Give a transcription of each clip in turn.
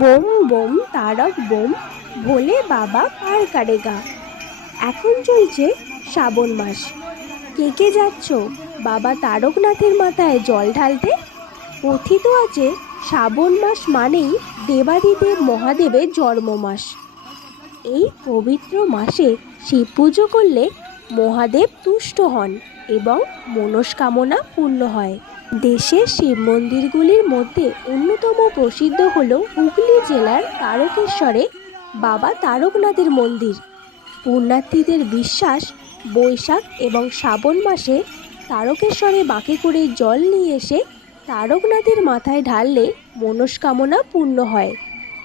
Bomb বোম, তারক, বোম, ভোলে বাবা পার কারে গা এখন চলছে শ্রাবণ মাস। কে কে যাচ্ছ? বাবা তারকনাথের মাথায় জল ঢালতে? কথিত আছে, শ্রাবণ মাস মানেই দেবাদিদেব মহাদেবের জন্ম মাস। এই পবিত্র মাসে শিব পুজো করলে মহাদেব তুষ্ট হন এবং মনস্কামনা পূর্ণ হয়। দেশের শিব মন্দিরগুলির মধ্যে অন্যতম প্রসিদ্ধ হল হুগলি জেলার তারকেশ্বরে বাবা তারকনাথের মন্দির। পুণ্যার্থীদের বিশ্বাস বৈশাখ এবং শ্রাবণ মাসে তারকেশ্বরে বাঁকে করে জল নিয়ে এসে তারকনাথের মাথায় ঢাললে মনস্কামনা পূর্ণ হয়।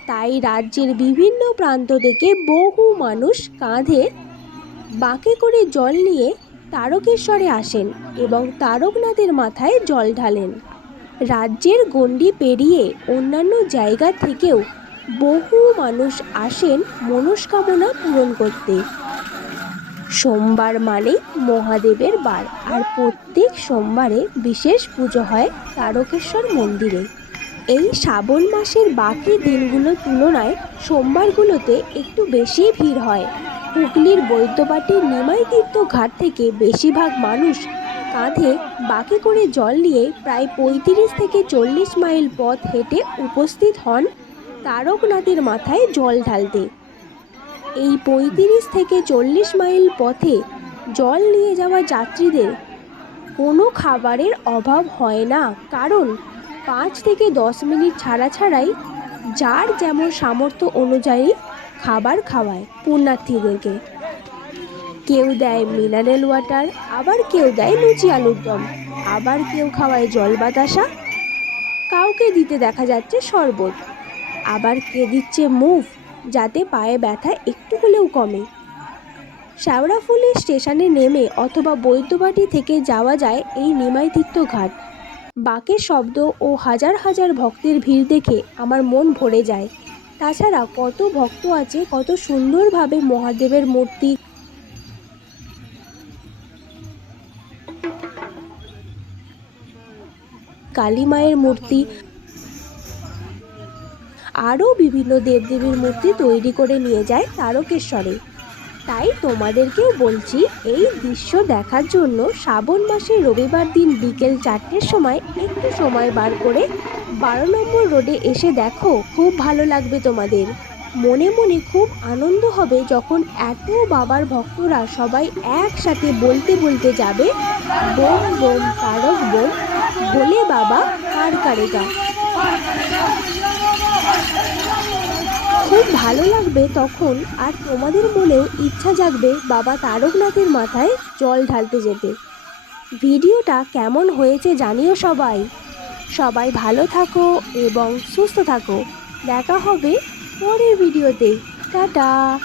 তাই রাজ্যের বিভিন্ন প্রান্ত থেকে বহু মানুষ কাঁধে বাঁকে করে জল নিয়ে তারকেশ্বরে আসেন এবং তারকনাথের মাথায় জল ঢালেন। রাজ্যের গণ্ডি পেরিয়ে অন্যান্য জায়গা থেকেও বহু মানুষ আসেন মনস্কামনা পূরণ করতে। সোমবার মানে মহাদেবের বার, আর প্রত্যেক সোমবারে বিশেষ পুজো হয় তারকেশ্বর মন্দিরে। এই শ্রাবণ মাসের বাকি দিনগুলোর তুলনায় সোমবারগুলোতে একটু বেশি ভিড় হয়। হুগলির বৈদ্যবাটির নিমাই তীর্থ ঘাট থেকে বেশিরভাগ মানুষ কাঁধে বাঁকে করে জল নিয়ে প্রায় পঁয়ত্রিশ থেকে চল্লিশ মাইল পথ হেঁটে উপস্থিত হন তারকনাথের মাথায় জল ঢালতে। এই পঁয়ত্রিশ থেকে চল্লিশ মাইল পথে জল নিয়ে যাওয়া যাত্রীদের কোনো খাবারের অভাব হয় না, কারণ পাঁচ থেকে দশ মিনিট ছাড়া ছাড়াই যার যেমন সামর্থ্য অনুযায়ী খাবার খাওয়ায় পুণ্যার্থীদেরকে। কেউ দেয় মিনারেল ওয়াটার, আবার কেউ দেয় লুচি আলুর দম, আবার কেউ খাওয়ায় জল বাতাসা। কাউকে দিতে দেখা যাচ্ছে শরবত, আবার কে দিচ্ছে মুভ যাতে পায়ে ব্যথা একটু হলেও কমে। শ্যাওড়াফুলি স্টেশনে নেমে অথবা বৈদ্যবাটি থেকে যাওয়া যায় এই নিমাইতীর্থ ঘাট। বাকের শব্দ ও হাজার হাজার ভক্তের ভিড় দেখে আমার মন ভরে যায়। তাছাড়া কত ভক্ত আছে, কত সুন্দরভাবে মহাদেবের মূর্তি কালী মায়ের মূর্তি আরও বিভিন্ন দেবদেবীর মূর্তি তৈরি করে নিয়ে যায় তারকেশ্বরে। তাই তোমাদেরকেও বলছি, এই দৃশ্য দেখার জন্য শ্রাবণ মাসে রবিবার দিন বিকেল চারটের সময় একটু সময় বার করে বারো নম্বর রোডে এসে দেখো, খুব ভালো লাগবে তোমাদের। মনে মনে খুব আনন্দ হবে যখন এত বাবার ভক্তরা সবাই একসাথে বলতে বলতে যাবে বোম বোম তারক বোম ভোলে বাবা, কার কারেগা? খুব ভালো লাগবে তখন আর তোমাদের মনেও ইচ্ছা জাগবে বাবা তারকনাথের মাথায় জল ঢালতে যেতে। ভিডিওটা কেমন হয়েছে জানিও সবাই। সবাই ভালো থাকো এবং সুস্থ থাকো। দেখা হবে পরের ভিডিওতে। টাটা।